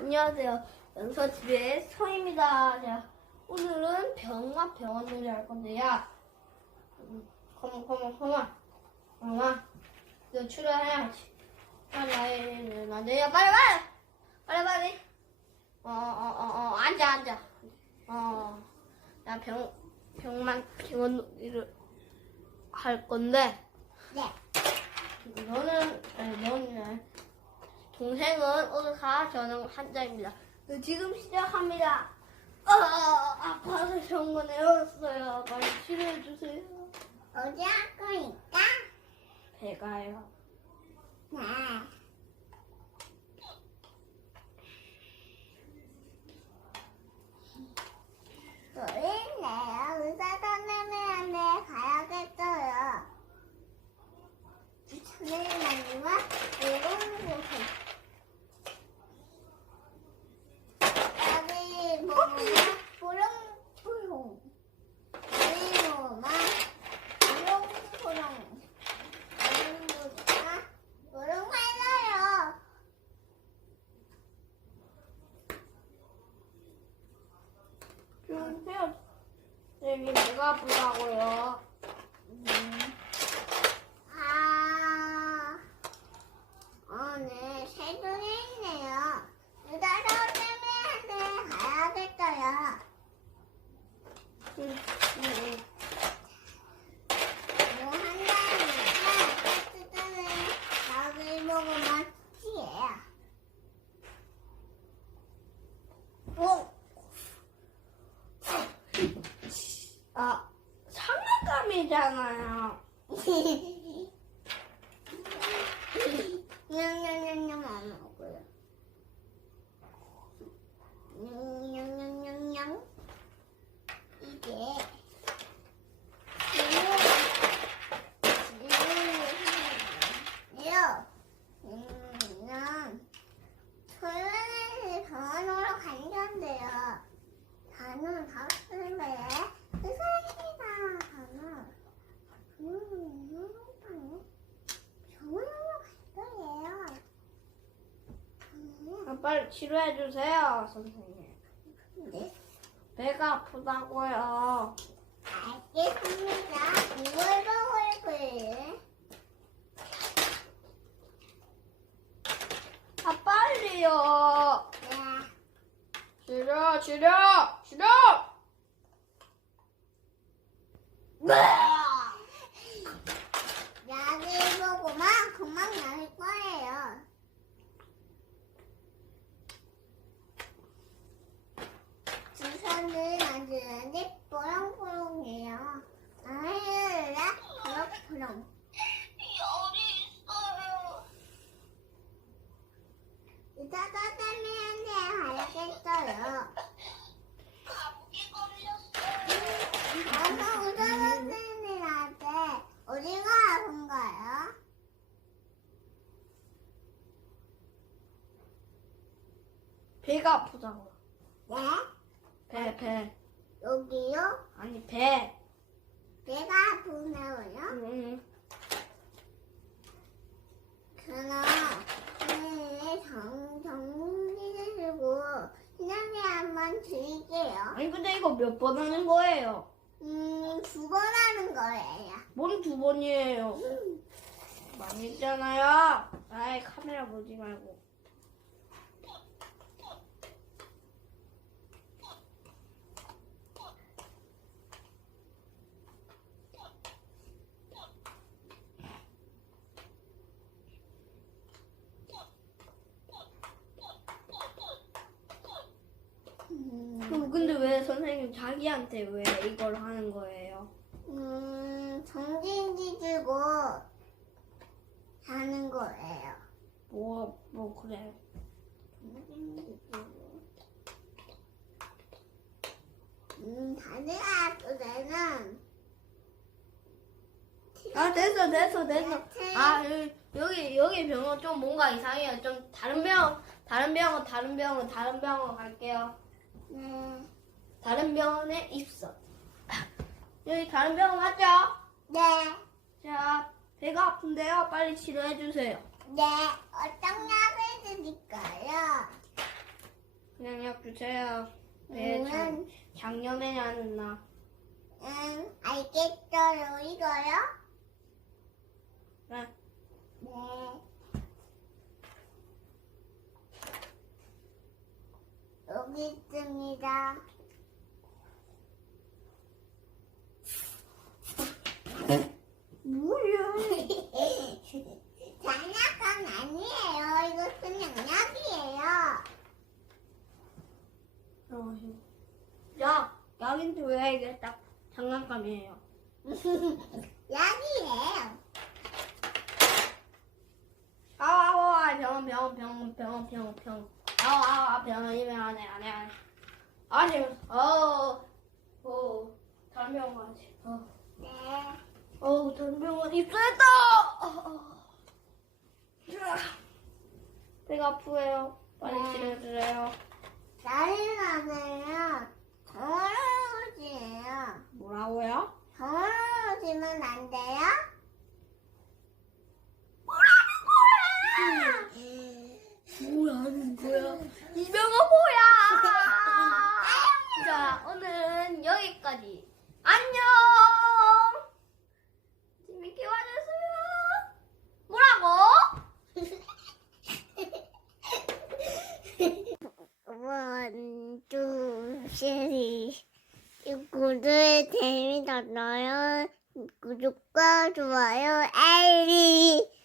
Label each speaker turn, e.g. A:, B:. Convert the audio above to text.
A: 안녕하세요. 연서TV의 서입니다. 자, 오늘은 병맛 병원 놀이 할 건데요. 음, 컴온, 컴온, 컴온. 컴온. 너 출연해야지. 빨리, 빨리, 빨리, 빨리, 빨리, 빨리, 빨리. 어, 어, 어, 어, 앉아, 앉아. 어, 나 병, 병만 병원 놀이를 할 건데,
B: 네.
A: 너는, 동생은 오늘 가, 저는 한자입니다. 네, 지금 시작합니다. 아, 아파서 병원 내렸어요. 빨리 치료해 주세요.
B: 어디 할 거니까?
A: 배가요.
B: 네. 우리네요. 의사 선생님한테 가야겠어요. 선생님아니면 이런 곳에. 여기 보면 보롱보롱. 여기 보면 보롱보롱. 여기보다 보롱 빨라요.
A: 좀 해요. 여기 배가 아프다고요.
B: 아, 오늘 세종에 있네요. 유다로 때문에 가야겠어요.
A: 음, 음,
B: 뭐 한다니까 뜨뜻하게 밥을 먹으면 지혜요.
A: 어? 아, 상악감이잖아요.
B: 냥냥냥냥 안 먹어요. 냥냥냥냥냥 이게 지금이요. 음, 토요일에 병원으로 간다는데요. 단은 다 쓰는데 의사입니다. 단은. 음, 음, 병원으로 갈 거예요. 음,
A: 아, 빨리 치료해 주세요, 선생님.
B: 네.
A: 배가 아프다고요.
B: 알겠습니다. 이걸 먹을 거예요.
A: 아, 빨리요.
B: 네.
A: 치료, 치료, 치료!
B: 약을 먹으면 금방 나을 거예요. 주사는 만드는데 뽀롱뽀롱해요. 아유라 뽀롱뽀롱. 열이 있어요. 이따가 때문에 가야겠어요. 감기 걸렸어요. 아까 의사 선생님한테 어디가 아픈가요?
A: 배가 아프다고.
B: 네?
A: 배, 배.
B: 여기요?
A: 아니, 배.
B: 배가 아프네요.
A: 음,
B: 그럼 네, 정, 정리를 들고 신앙에 한번 드릴게요.
A: 아니, 근데 이거 몇 번 하는 거예요?
B: 음, 두 번 하는 거예요.
A: 뭔 두 번이에요? 많이 했잖아요. 아이, 카메라 보지 말고.
B: 음,
A: 그럼 근데 자기한테 왜 이걸 하는 거예요?
B: 음, 정진지 들고 하는 거예요.
A: 뭐, 뭐, 그래.
B: 정진지 들고. 음, 다들 아프대는
A: 아, 됐어, 됐어, 됐어. 아, 여기, 여기, 여기 병원 좀 뭔가 이상해요. 좀 다른 병원, 다른 병원, 다른 병원, 다른 병원 갈게요.
B: 네.
A: 다른 병원에 입석. 여기 다른 병원 맞죠?
B: 네.
A: 자, 배가 아픈데요. 빨리 치료해 주세요.
B: 네. 어떤 약을 드릴까요?
A: 양약 주세요. 네, 장,
B: 응,
A: 장염에 나는 나.
B: 응, 알겠어요. 이거요?
A: 네.
B: 네. 여기 있습니다.
A: 뭐야?
B: 장난감 아니에요. 이것은 양약이에요.
A: 어, 야, 약인데 왜 이게 딱 장난감이에요?
B: 약이에요.
A: 아와 병원 병원 병원 병원 병원 병원 아아 병원 이면 안 해 안 해 안 해 아니 어어 다른 병원 가야지 어
B: 네.
A: 어우 다른 병원 입소했다 어, 으아. 배가 아프해요 빨리
B: 네.
A: 치료해주세요
B: 나이 나면요. 더러워지예요.
A: 뭐라고요?
B: 더러워지면 안 돼요?
A: 뭐라는 거야 이 병원 뭐야 자 오늘은 여기까지 안녕 재밌게 봐주세요 뭐라고?
B: 원, 투, 쓰리. 이 구독이 재미있었나요? 구독과 좋아요, 알림.